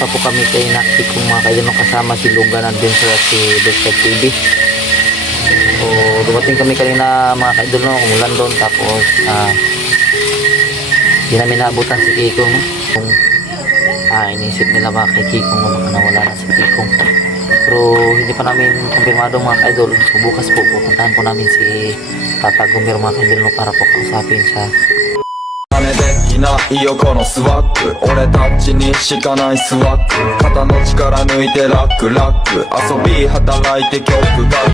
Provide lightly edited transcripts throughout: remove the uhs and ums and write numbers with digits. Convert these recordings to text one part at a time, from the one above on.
pumunta po kami kay Nakti kung mga kaidol no, kasama si Logan Adventure at si Desktop TV. So dumating kami kanina mga kaidol no, umulan doon, tapos di namin naabutan si Kikong no. Kung inisip nila baka kay Kikong no, baka nawala na si Kikong, pero hindi pa namin kumpirmado mga kaidol. So bukas po pupuntahan po namin si Tata Gumir mga kaidol no, para po kausapin siya. できないよこのスワッグ俺たちにしかないスワッグ肩の力抜いてラックラック遊び働いて曲が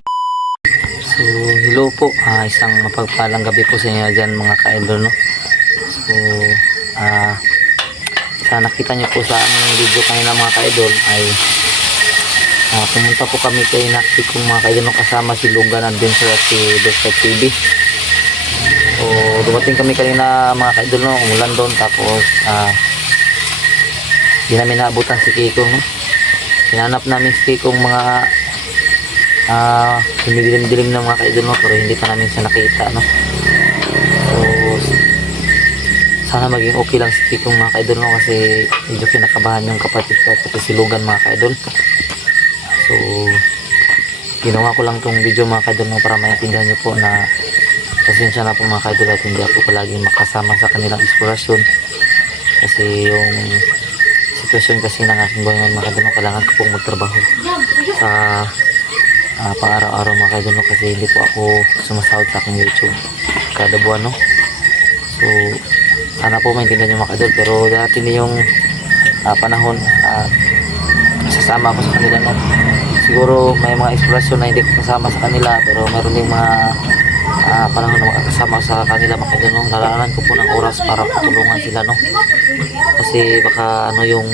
So hello po, isang mapagpalang gabi po sa inyo dyan mga ka-idol no. So sa nakita nyo po sa aming video kanina mga ka-idol ay pumunta po kami kay Nakti kung mga ka-idol no, kasama si Logan Adventure at si Desktop TV. So dumating kami kanina mga ka-idol no, umulan doon, tapos di namin naabutan si Kikong no. Hinanap namin si Kikong mga dumidilim-dilim ng mga ka-idol no, pero hindi pa namin siya nakita no. So sana maging okay lang si Kikong mga ka-idol no, kasi medyo kinakabahan yung kapatid ko pati si Logan mga ka-idol. So ginawa ko lang tong video mga ka-idol no, para maintindihan nyo po na pasensya na po mga ka-idol at hindi ako palaging makasama sa kanilang eksplorasyon, kasi yung sitwasyon kasi ng aking buhay ngayon mga ka-idol, kailangan ko pong magtrabaho sa pang-araw-araw mga ka-idol, kasi hindi po ako sumasahod sa aking YouTube kada buwan no. So sana po maintindihan nyo mga ka-idol, pero dati na yung panahon sasama ako sa kanila no. Siguro may mga eksplorasyon na hindi ko kasama sa kanila, pero meron din mga panahon na makakasama sa kanila mga ka-idol no. Lalaanan ko po ng oras para patulungan sila no, kasi baka ano yung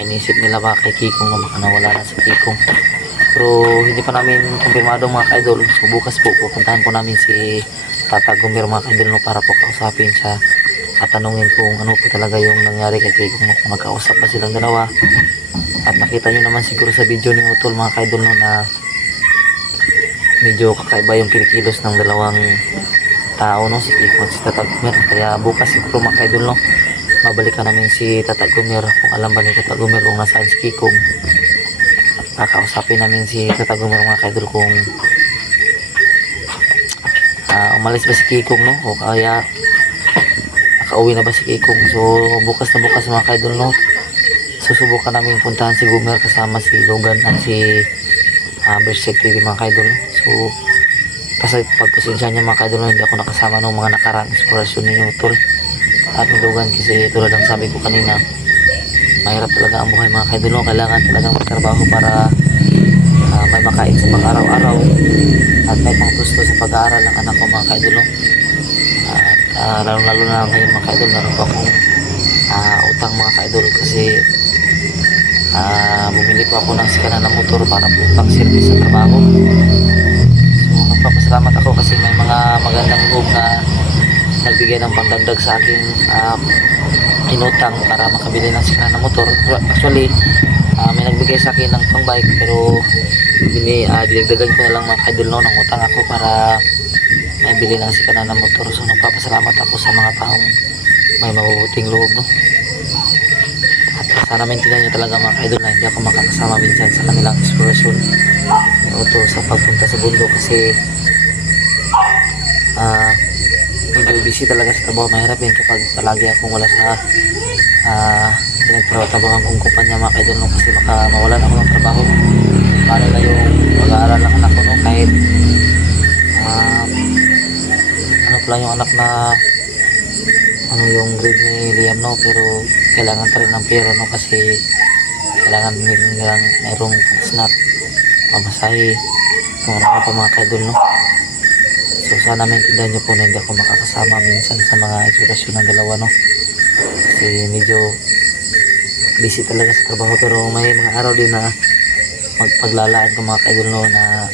inisip nila baka kay Kikong no, baka nawala na si Kikong, pero hindi pa namin kumpirmado mga ka-idol. So bukas po pupuntahan po namin si Tata Gumir mga ka-idol no, para po kausapin siya at tanungin kung ano po talaga yung nangyari kay Kikong no, kung magkausap ba silang dalawa. At nakita nyo naman siguro sa video ni Utol mga ka-idol no, na medyo kakaiba yung kinikilos ng dalawang tao no, si Kikong at si Tata Gumir. Kaya bukas siguro mga ka-idol no, babalikan namin si Tata Gumir kung alam ba ni Tata Gumir kung nasaan si Kikong. At kakausapin namin si Tata Gumir mga ka-idol kung umalis ba si Kikong no, o kaya nakauwi na ba si Kikong. So bukas na bukas mga ka-idol no, susubukan namin puntahan si Gumir kasama si Logan at si Berserk TV mga ka-idol. So pagpasensya niya mga ka-idol, hindi ako nakasama ng mga nakarang eksplorasyon ni Utol at ni Logan, kasi tulad ng sabi ko kanina, mahirap talaga ang buhay mga ka-idol. Kailangan talagang magtrabaho para may makain sa pang-araw-araw at may pangtusto sa pag-aaral ng anak ko mga ka-idol. At lalo na ngayon mga ka-idol, meron pa akong utang mga ka-idol, kasi bumili po ako ng sikana ng motor para po pang service sa trabaho. So nagpapasalamat ako kasi may mga magandang loob na nagbigay ng pangdagdag sa aking inutang para makabili ng sikana ng motor. Actually may nagbigay sa akin ng pang bike, pero dinagdagan ko na lang mga ka-idol no, ng utang ako para may bili ng sikana ng motor. So nagpapasalamat ako sa mga taong may mabubuting loob no. Sana maintindihan nyo talaga mga ka-idol na hindi ako makakasama minsan sa kanilang eksplorasyon ni Otto sa pagpunta sa bundok, kasi medyo busy talaga sa trabaho. Mahirap yun kapag palagi akong wala sa pinagtrabaho kong kumpanya mga ka-idol no, kasi baka mawalan ako ng trabaho. Paano na yung mag-aaral ng anak ko no, kahit ano pala yung anak na ano yung grade ni Liam no, pero kailangan pa rin ng pera no, kasi kailangan nilang mayroong snack, pamasahe, kung ano pa mga ka-idol no. So sana maintindihan nyo po na hindi ako makakasama minsan sa mga eksplorasyon ng dalawa no, kasi medyo busy talaga sa trabaho. Pero may mga araw din na paglalaan ko mga ka-idol no, na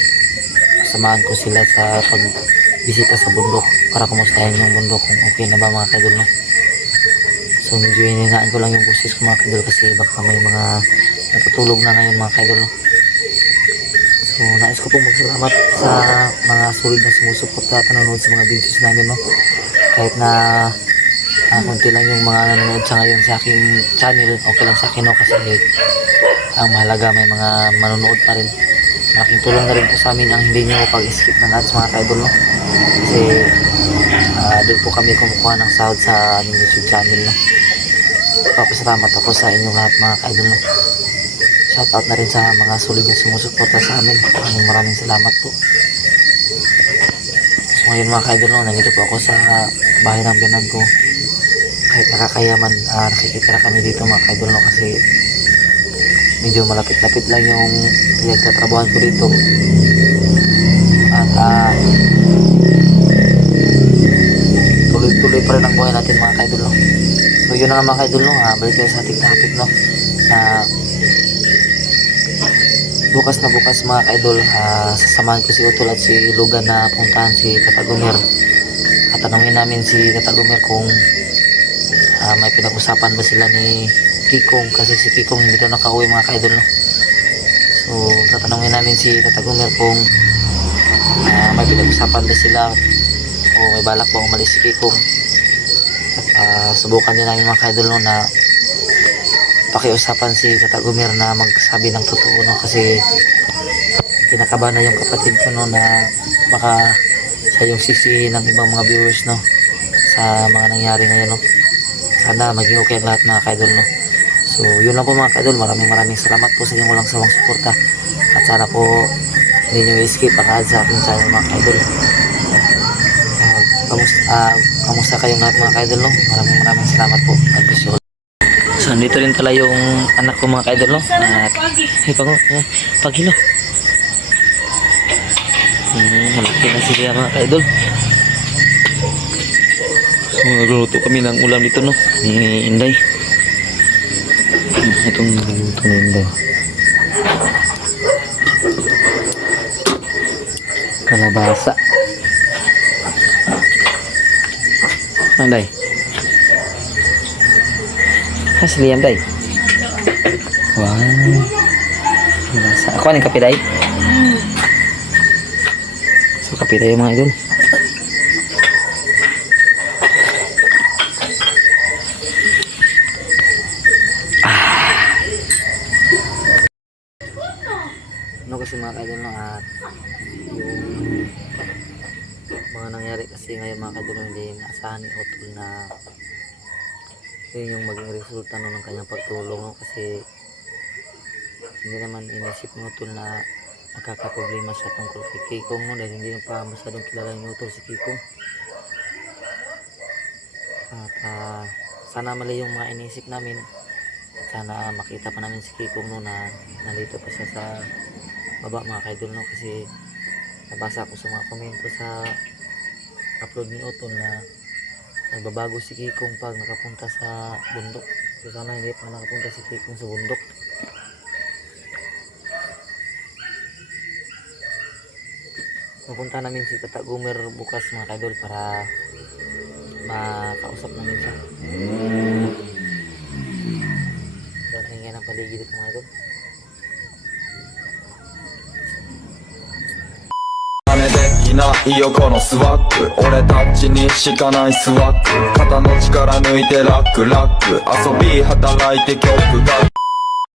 samahan ko sila sa pagbisita sa bundok para kumustahin yung bundok kung okay na ba mga ka-idol no. So medyo hininaan ko lang yung boses ko mga ka-idol, kasi baka may mga natutulog na ngayon mga ka-idol no. So nais ko pong magsalamat sa mga solid na sumusuporta at nanonood sa mga videos namin no, kahit na Konti lang yung mga nanonood sa ngayon sa aking channel. Okay lang sa akin, no? Kasi ang mahalaga may mga manonood pa rin. Malaking tulong na rin po sa amin ang hindi nyo pag-skip ng ads mga ka-idol, no? Kasi doon po kami kumukuha ng sahod sa aming YouTube channel, no? Papasalamat ako sa inyong lahat mga ka-idol, no? Shoutout na rin sa mga solid na sumusuporta sa amin. Maraming salamat po. So ngayon mga ka-idol, no, nandito po ako sa bahay ng binag ko. Kahit nakakayaman, nakikitira kami dito mga ka-idol, no? Kasi medyo malapit-lapit lang yung pinagtatrabuhan ko dito. At tuloy-tuloy pa rin ang buhay natin mga ka-idol, no? So yun na nga mga ka-idol, no? Balik tayo sa ating topic, no? Na bukas na bukas mga ka-idol, sasamahan ko si Utol at si Lugan na puntahan si Tata Gumer. At tanungin namin si Tata Gumer kung may pinag-usapan ba sila ni Kikong, kasi si Kikong hindi daw nakauwi mga ka-idol, no? So tatanungin namin si Tata Gumer kung may pinag-usapan ba sila o may balak ba umalis si Kikong. At subukan din namin mga ka-idol, no, na pakiusapan si Tata Gumer na magsabi ng totoo, no? Kasi kinakabahan na yung kapatid ko, no, na baka siya yung sisi ng ibang mga viewers, no, sa mga nangyari ngayon, no. Sana maging okay ang lahat mga ka-idol, no. So yun lang po mga ka-idol, maraming salamat po sa inyong walang sawang suporta at sana po hindi nyo i-skip ang ads sa aking channel mga ka-idol. Kamusta kayong lahat mga ka-idol, no? Maraming salamat po. Pag-visual. So, nandito rin pala yung anak ko mga ka-idol, no? At, paghilo. Malaki na sila mga ka-idol. So, nagluluto kami ng ulam dito, no? Ni Inday. Itong nagluluto ni Inday. Kalabasa. Inday. Asli yan, day. Wow. Nasa. Ako anong kape, day? So, kape tayo mga idol. Ano kasi mga idol, no? At yung mga nangyari kasi ngayon mga idol, hindi naasahan ni Utol na yun yung maging resulta no, ng kanyang pagtulong, no? Kasi hindi naman inisip ni Utol na magkakaproblema siya tungkol kay Kikong, no? Dahil hindi pa masyadong kilala ni Utol si Kikong. At sana mali yung mga inisip namin. Sana makita pa namin si Kikong, no, na nandito pa siya sa baba mga kaidol, no? Kasi nabasa ko sa mga komento sa upload ni Utol na nagbabago si Kikong pag nakapunta sa bundok. So sana hindi pa nakapunta si Kikong sa bundok. Pupunta namin si Tata Gumer bukas mga kaidol para makausap namin siya. Doon hingin ang paligid dito mga idol. いないよこのスワッグ俺たちにしかないスワッグ肩の力抜いてラックラック遊び働いて曲が